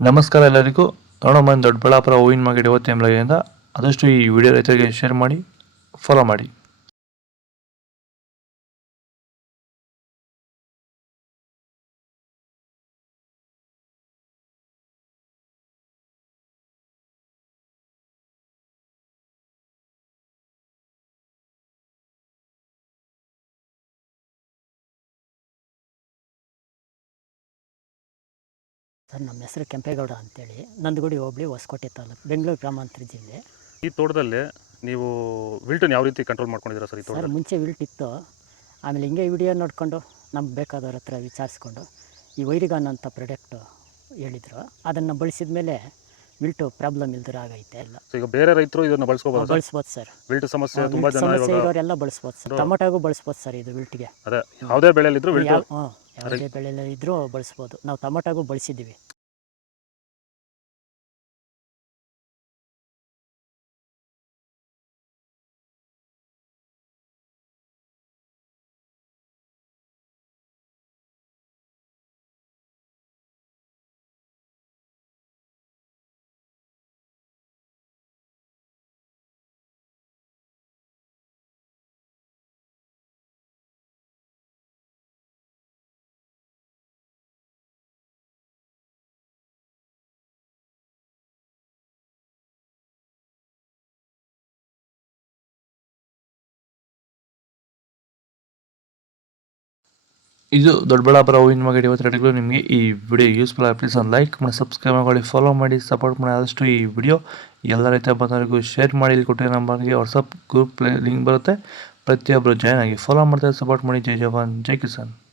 ನಮಸ್ಕಾರ ಎಲ್ಲರಿಗೂ. ನೋಡೋಣ ದೊಡ್ಡಬಳ್ಳಾಪುರ ಹೂವಿನ ಮಾರ್ಕೆಟ್ ಇವತ್ತು ಎಂಬಲ್ಲಿಂದ ಆದಷ್ಟು ಈ ವಿಡಿಯೋ ರೈತರಿಗೆ ಶೇರ್ ಮಾಡಿ, ಫಾಲೋ ಮಾಡಿ. ಸರ್, ನಮ್ಮ ಹೆಸರು ಕೆಂಪೇಗೌಡ ಅಂತೇಳಿ, ನಂದಗುಡಿ ಹೋಬಳಿ, ಹೊಸಕೋಟೆ ತಾಲೂಕು, ಬೆಂಗಳೂರು ಗ್ರಾಮಾಂತರ ಜಿಲ್ಲೆ. ಈ ತೋಟದಲ್ಲಿ ನೀವು ವಿಲ್ಟನ್ನು ಯಾವ ರೀತಿ ಕಂಟ್ರೋಲ್ ಮಾಡ್ಕೊಂಡಿದ್ದೀರಾ ಸರ್? ಈ ಸರ್, ತೋಟದಲ್ಲಿ ಮುಂಚೆ ವಿಲ್ಟ್ ಇತ್ತು. ಆಮೇಲೆ ಹಿಂಗೆ ವಿಡಿಯೋ ನೋಡಿಕೊಂಡು ನಮ್ಗೆ ಬೇಕಾದವ್ರ ಹತ್ರ ವಿಚಾರಿಸ್ಕೊಂಡು ಈ ವೈರಿಗಾನ್ ಅಂತ ಪ್ರಾಡಕ್ಟು ಹೇಳಿದರು. ಅದನ್ನು ಬಳಸಿದ ಮೇಲೆ ವಿಲ್ಟು ಪ್ರಾಬ್ಲಮ್ ಇಲ್ದಿರ ಆಗೈತೆ ಎಲ್ಲ. ಈಗ ಬೇರೆ ರೈತರು ಇದನ್ನು ಬಳಸ್ಬೋದು ಸರ್. ವಿಲ್ಟ್ ಸಮಸ್ಯೆ ತುಂಬ ಜನ ಸಮಸ್ಯೆ ಇರೋರೆಲ್ಲ ಬಳಸ್ಬೋದು ಸರ್. ಟೊಮೊಟೊಗೂ ಬಳಸ್ಬೋದು ಸರ್ ಇದು ವಿಲ್ಟ್ಗೆ. ಅದೇ ಯಾವುದೇ ಬೆಳೆಯಲ್ಲಿದ್ದರೂ ವಿಲ್ಟ್ ಯಾವುದೇ ಬೆಳೆಯಲ್ಲಿ ಇದ್ದರೂ ಬಳಸ್ಬೋದು. ನಾವು ಟೊಮೊಟೊಗೂ ಬಳಸಿದ್ದೀವಿ. ಇದು ದೊಡ್ಡಬಳ್ಳಾಪುರ ಹೂವಿನ ಮಾರ್ಕೆಟ್ ಇವತ್ತು ರೇಟ್ಗಳು. ನಿಮಗೆ ಈ ವಿಡಿಯೋ ಯೂಸ್ಫುಲ್ ಆಗಿ ಪ್ಲೀಸ್ ಒಂದು ಲೈಕ್ ಮಾಡಿ, ಸಬ್ಸ್ಕ್ರೈಬ್ ಮಾಡಿ, ಫಾಲೋ ಮಾಡಿ, ಸಪೋರ್ಟ್ ಮಾಡಿ. ಆದಷ್ಟು ಈ ವಿಡಿಯೋ ಎಲ್ಲ ರೈತ ಬಂದವರಿಗೂ ಶೇರ್ ಮಾಡಿ. ಇಲ್ಲಿ ಕೊಟ್ಟಿರೋ ನಂಬರ್ಗೆ ವಾಟ್ಸಪ್ ಗ್ರೂಪ್ ಲಿಂಕ್ ಬರುತ್ತೆ. ಪ್ರತಿಯೊಬ್ಬರು ಜಾಯ್ನ್ ಆಗಿ ಫಾಲೋ ಮಾಡ್ತಾರೆ, ಸಪೋರ್ಟ್ ಮಾಡಿ. ಜೈ ಜವಾನ್, ಜೈ ಕಿಸಾನ್.